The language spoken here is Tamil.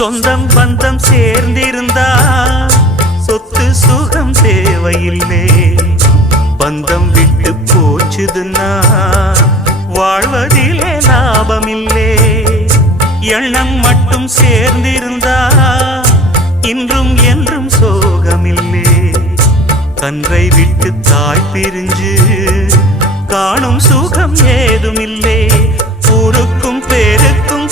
சொந்தம் பந்தம் சேர்ந்திருந்தா சொத்து சுகம் தேவையில்லை. பந்தம் விட்டு போச்சுதுன்னா வாழ்வதிலே லாபமில்லை. எண்ணம் மட்டும் சேர்ந்திருந்தா இன்றும் என்றும் சோகமில்லை. கன்றை விட்டு தாய் பிரிஞ்சு காணும் சுகம் ஏதுமில்லை. ஊருக்கும் பேருக்கும்